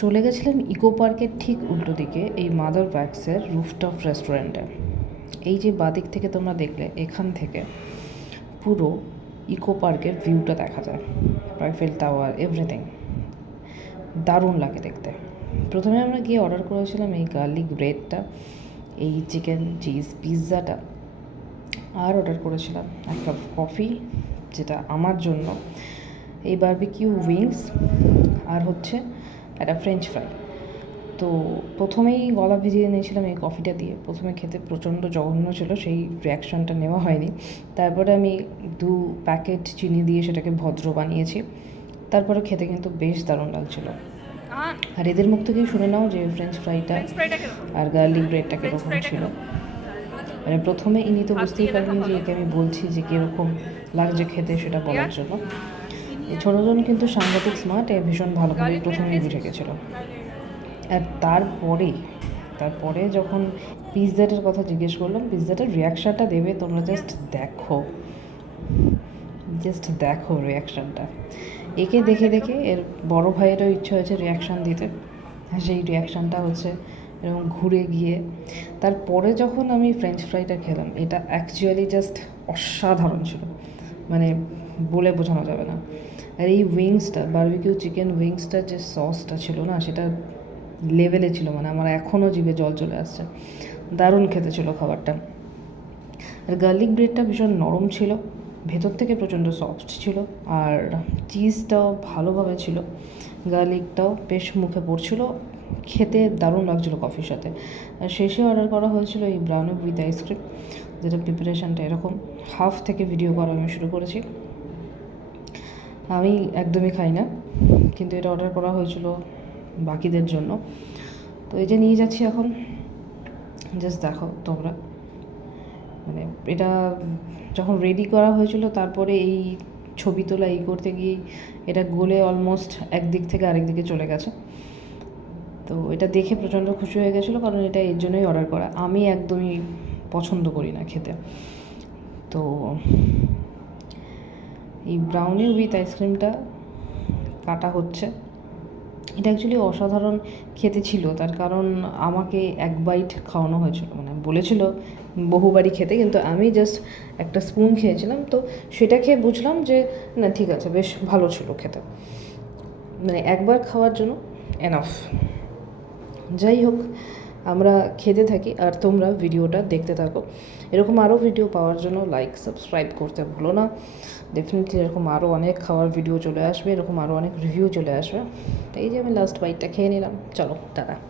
চলে গেছিলাম ইকো পার্কের ঠিক উল্টো দিকে, এই মাদার ব্যাক্সের রুফটপ রেস্টুরেন্টে। এই যে বাদিক থেকে তোমরা দেখলে, এখান থেকে পুরো ইকো পার্কের ভিউটা দেখা যায়। Rifle tower, everything. দারুণ লাগে দেখতে। প্রথমে আমরা গিয়ে অর্ডার করেছিলাম এই গার্লিক ব্রেডটা, এই চিকেন চিজ পিৎজাটা। আর অর্ডার করেছিলাম এক কাপ কফি, যেটা আমার জন্য। এই বারবিকিউ উইংস আর হচ্ছে একটা ফ্রেঞ্চ ফ্রাই তো প্রথমেই গলা ভিজিয়ে নিয়েছিলাম এই কফিটা দিয়ে। প্রথমে খেতে প্রচণ্ড জঘন্য ছিল সেই রিয়াকশনটা নেওয়া হয়নি। তারপরে আমি দু প্যাকেট চিনি দিয়ে সেটাকে ভদ্র বানিয়েছি। তারপরে খেতে কিন্তু বেশ দারুণ লাগছিল। আর এদের মুখ থেকেই শুনে নাও যে ফ্রেঞ্চ ফ্রাইটা আর গার্লিক ব্রেডটা কীরকম ছিল। মানে প্রথমে ইনি তো বুঝতেই পারেনি যে একে আমি বলছি যে কীরকম লাগছে খেতে সেটা বলার জন্য। ছোটোজন কিন্তু সাংঘাতিক স্মার্ট এ ভীষণ ভালোভাবে প্রথমেই বুঝে গেছিল। আর তারপরে তারপরে যখন পিৎজাটার কথা জিজ্ঞেস করলাম পিৎজাটার রিয়াকশানটা দেবে, তোমরা জাস্ট দেখো। জাস্ট দেখো রিয়াকশানটা একে দেখে দেখে এর বড় ভাইয়েরও ইচ্ছা হয়েছে রিয়াকশান দিতে। সেই রিয়াকশানটা হচ্ছে এরকম ঘুরে গিয়ে। তারপরে যখন আমি ফ্রেঞ্চ ফ্রাইটা খেলাম, এটা অ্যাকচুয়ালি জাস্ট অসাধারণ ছিল। মানে বলে বোঝানো যাবে না। আর এই উইংসটা বারবিকিউ চিকেন উইংসটার যে সসটা ছিল না, সেটা লেভেলে ছিল মানে আমার এখনও জিভে জল চলে আসছে। দারুণ খেতে ছিল খাবারটা। আর গার্লিক ব্রেডটা ভীষণ নরম ছিল, ভেতর থেকে প্রচণ্ড সফট ছিল, আর চিজটাও ভালোভাবে ছিল। গার্লিকটাও বেশ মুখে পড়ছিল, খেতে দারুণ লাগছিল কফির সাথে। আর শেষে অর্ডার করা হয়েছিল এই ব্রাউনি উইথ আইসক্রিম যেটা প্রিপারেশানটা এরকম। হাফ থেকে ভিডিও করা আমি শুরু করেছি। আমি একদমই খাই না। কিন্তু এটা অর্ডার করা হয়েছিল বাকিদের জন্য। তো এই যে নিয়ে যাচ্ছি এখন। জাস্ট দেখো তোমরা। মানে এটা যখন রেডি করা হয়েছিল, তারপরে এই ছবি তোলা, এই করতে গিয়ে এটা গলে অলমোস্ট একদিক থেকে আরেক দিকে চলে গেছে। তো এটা দেখে প্রচণ্ড খুশি হয়ে গেছিল, কারণ এটা এর জন্যই অর্ডার করা। আমি একদমই পছন্দ করি না খেতে। তো এই ব্রাউনি উইথ আইসক্রিমটা কাটা হচ্ছে। এটা অ্যাকচুয়ালি অসাধারণ খেতে ছিল, তার কারণ আমাকে এক বাইট খাওয়ানো হয়েছিল। মানে বলেছিল বহুবারই খেতে, কিন্তু আমি জাস্ট একটা স্পুন খেয়েছিলাম, তো সেটা খেয়ে বুঝলাম যে, না, ঠিক আছে, বেশ ভালো ছিল খেতে। মানে একবার খাওয়ার জন্য এনাফ যাই হোক আমরা খেতে থাকি আর তোমরা ভিডিওটা দেখতে থাকো। এরকম আরও ভিডিও পাওয়ার জন্য লাইক সাবস্ক্রাইব করতে ভুলো না। ডেফিনেটলি এরকম আরও অনেক খাওয়ার ভিডিও চলে আসবে, এরকম আরও অনেক রিভিউ চলে আসবে। এই যে আমি লাস্ট বাইটটা খেয়ে নিলাম। চলো, টাটা।